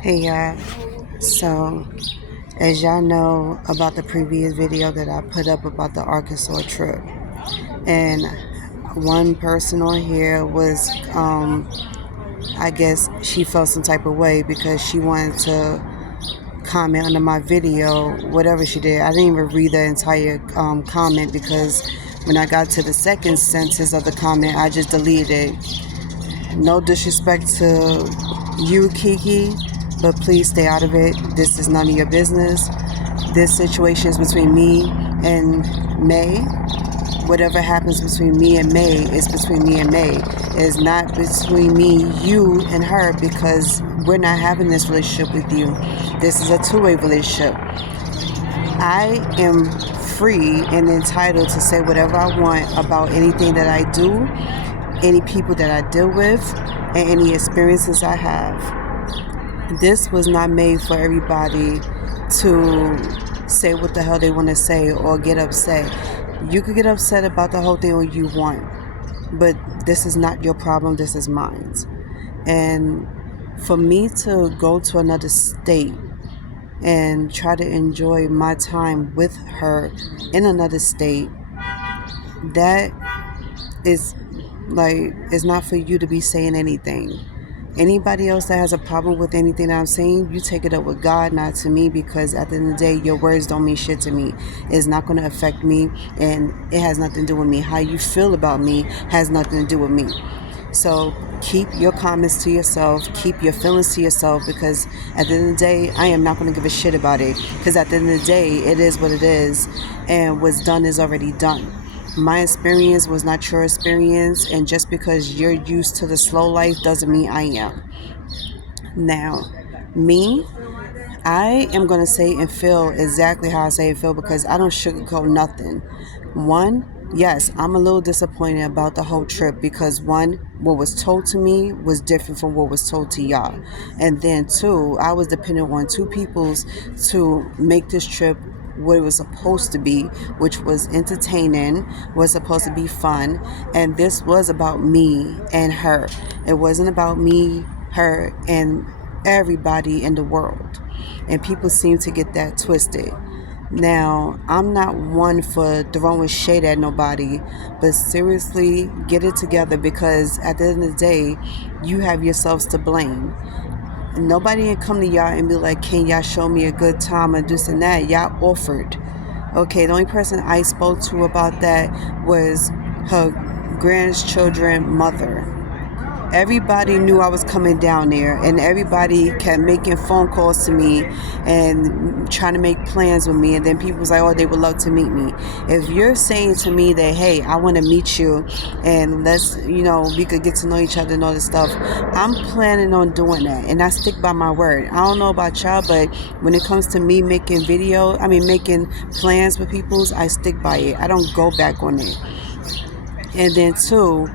Hey y'all, so as y'all know about the previous video that I put up about the Arkansas trip, and one person on here was, I guess she felt some type of way because she wanted to comment under my video, whatever she did. I didn't even read the entire comment because when I got to the second sentence of the comment, I just deleted it. No disrespect to you, Kiki, but please stay out of it. This is none of your business. This situation is between me and May. Whatever happens between me and May is between me and May. It is not between me, you, and her, because we're not having this relationship with you. This is a two-way relationship. I am free and entitled to say whatever I want about anything that I do, any people that I deal with, and any experiences I have. This was not made for everybody to say what the hell they want to say or get upset. You could get upset about the whole thing all you want, but this is not your problem, this is mine. And for me to go to another state and try to enjoy my time with her in another state, that is like, it's not for you to be saying anything. Anybody else that has a problem with anything that I'm saying, you take it up with God, not to me, because at the end of the day, your words don't mean shit to me. It's not going to affect me, and it has nothing to do with me. How you feel about me has nothing to do with me. So keep your comments to yourself, keep your feelings to yourself, because at the end of the day, I am not going to give a shit about it, because at the end of the day, it is what it is, and what's done is already done. My experience was not your experience, and just because you're used to the slow life doesn't mean I am. Now, me, I am going to say and feel exactly how I say and feel, because I don't sugarcoat nothing. One, yes, I'm a little disappointed about the whole trip, because one, what was told to me was different from what was told to y'all. And then two, I was dependent on two peoples to make this trip what it was supposed to be, which was entertaining, was supposed to be fun, and this was about me and her. It wasn't about me, her, and everybody in the world. And people seem to get that twisted. Now, I'm not one for throwing shade at nobody, but seriously, get it together, because at the end of the day, you have yourselves to blame. Nobody can come to y'all and be like, can y'all show me a good time or this and that? Y'all offered. Okay, the only person I spoke to about that was her grandchildren's mother. Everybody knew I was coming down there, and everybody kept making phone calls to me and trying to make plans with me, and then people was like, oh, they would love to meet me. If you're saying to me that, hey, I want to meet you and let's, we could get to know each other and all this stuff, I'm planning on doing that, and I stick by my word. I don't know about y'all, but when it comes to me making plans with people's, I stick by it. I don't go back on it. And then two,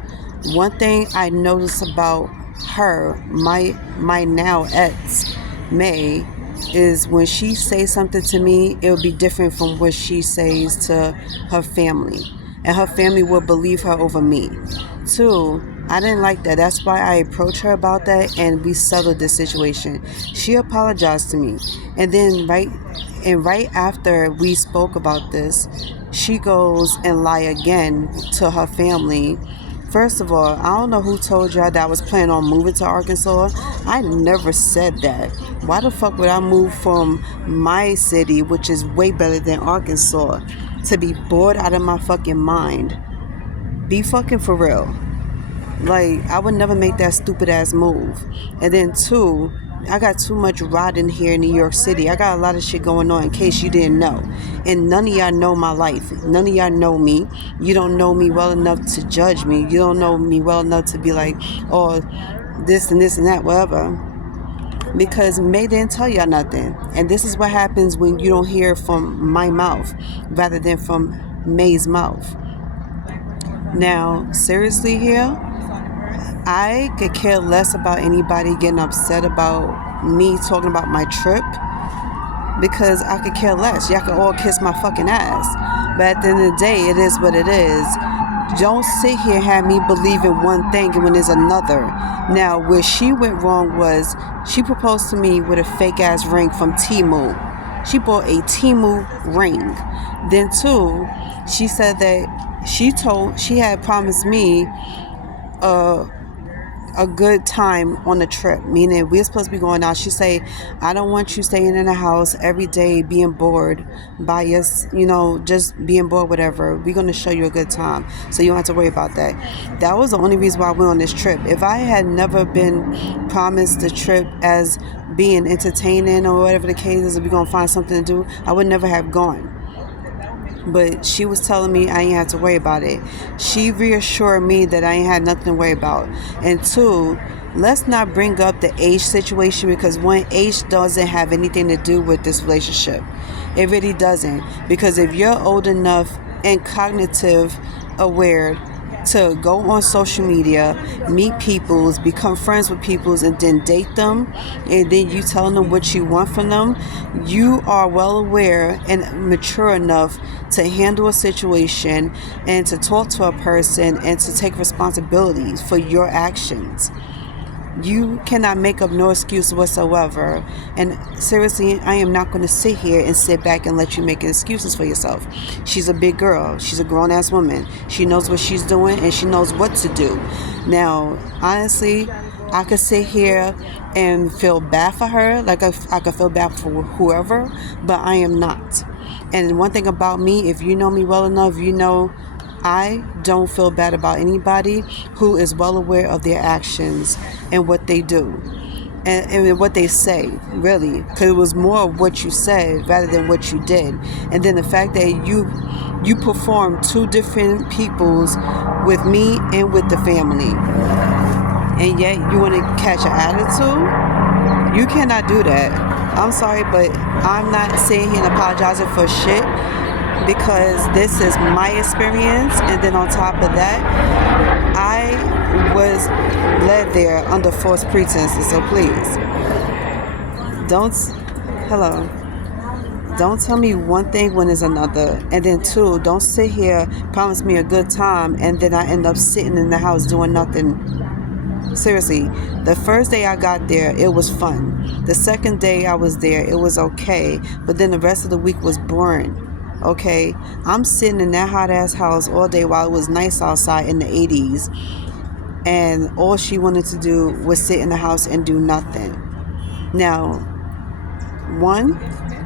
one thing I noticed about her, my now ex, May, is when she says something to me, it will be different from what she says to her family. And her family will believe her over me. Two, I didn't like that. That's why I approached her about that, and we settled the situation. She apologized to me. And then right after we spoke about this, she goes and lie again to her family. First of all, I don't know who told y'all that I was planning on moving to Arkansas. I never said that. Why the fuck would I move from my city, which is way better than Arkansas, to be bored out of my fucking mind? Be fucking for real. Like, I would never make that stupid ass move. And then two, I got too much riding here in New York City. I got a lot of shit going on, in case you didn't know. And none of y'all know my life. None of y'all know me. You don't know me well enough to judge me. You don't know me well enough to be like, oh, this and this and that, whatever. Because May didn't tell y'all nothing. And this is what happens when you don't hear from my mouth rather than from May's mouth. Now, seriously here, I could care less about anybody getting upset about me talking about my trip, because I could care less. Y'all can all kiss my fucking ass. But at the end of the day, it is what it is. Don't sit here and have me believe in one thing when there's another. Now, where she went wrong was she proposed to me with a fake ass ring from Temu. She bought a Temu ring. Then two, she said that she had promised me a good time on the trip, meaning we're supposed to be going out. She say, I don't want you staying in the house every day being bored by us, just being bored, whatever. We're going to show you a good time, so you don't have to worry about that. That was the only reason why I went on this trip. If I had never been promised the trip as being entertaining or whatever the case is, if we're going to find something to do, I would never have gone. But she was telling me I ain't have to worry about it. She reassured me that I ain't had nothing to worry about. And two, let's not bring up the age situation, because one, age doesn't have anything to do with this relationship. It really doesn't. Because if you're old enough and cognitive aware to go on social media, meet peoples, become friends with peoples, and then date them, and then you telling them what you want from them, you are well aware and mature enough to handle a situation and to talk to a person and to take responsibilities for your actions. You cannot make up no excuse whatsoever. And seriously, I am not going to sit here and sit back and let you make excuses for yourself. She's a big girl. She's a grown-ass woman. She knows what she's doing, and she knows what to do. Now, honestly, I could sit here and feel bad for her, like I could feel bad for whoever, but I am not. And one thing about me, if you know me well enough, you know I don't feel bad about anybody who is well aware of their actions and what they do and what they say, really, because it was more of what you said rather than what you did. And then the fact that you performed two different peoples with me and with the family, and yet you want to catch an attitude. You cannot do that. I'm sorry, but I'm not sitting here and apologizing for shit, because this is my experience. And then on top of that, I was led there under false pretenses. So please, don't tell me one thing when there's another. And then two, don't sit here, promise me a good time, and then I end up sitting in the house doing nothing. Seriously, the first day I got there, it was fun. The second day I was there, it was okay. But then the rest of the week was boring. Okay, I'm sitting in that hot ass house all day while it was nice outside in the 80s, and all she wanted to do was sit in the house and do nothing. Now, one,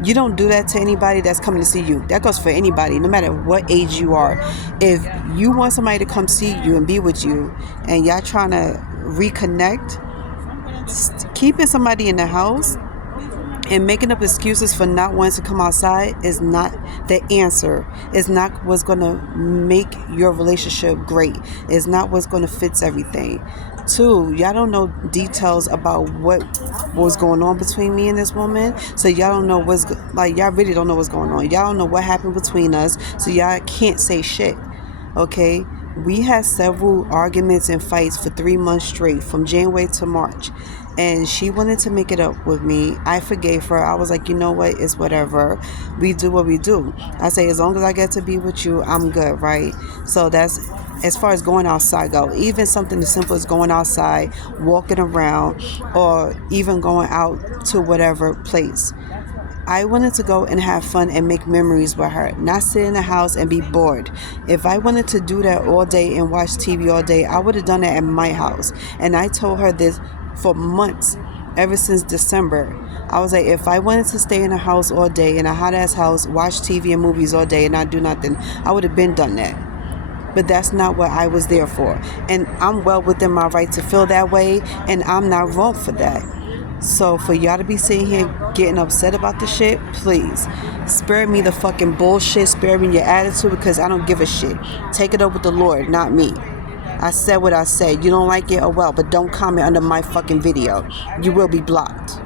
you don't do that to anybody that's coming to see you. That goes for anybody, no matter what age you are. If you want somebody to come see you and be with you, and y'all trying to reconnect, keeping somebody in the house and making up excuses for not wanting to come outside is not the answer. It's not what's going to make your relationship great. It's not what's going to fix everything. Two, y'all don't know details about what was going on between me and this woman. So y'all don't know y'all really don't know what's going on. Y'all don't know what happened between us. So y'all can't say shit. Okay? We had several arguments and fights for 3 months straight, from January to March. And she wanted to make it up with me. I forgave her. I was like, you know what? It's whatever. We do what we do. I say, as long as I get to be with you, I'm good, right? So that's as far as going outside go. Even something as simple as going outside, walking around, or even going out to whatever place. I wanted to go and have fun and make memories with her, not sit in the house and be bored. If I wanted to do that all day and watch TV all day, I would have done that at my house. And I told her this for months, ever since December. I was like, if I wanted to stay in a house all day, in a hot ass house, watch TV and movies all day and not do nothing, I would have been done that. But that's not what I was there for. And I'm well within my right to feel that way, and I'm not wrong for that. So for y'all to be sitting here getting upset about the shit, please spare me the fucking bullshit, spare me your attitude, because I don't give a shit. Take it up with the Lord, not me. I said what I said. You don't like it, oh well, but don't comment under my fucking video. You will be blocked.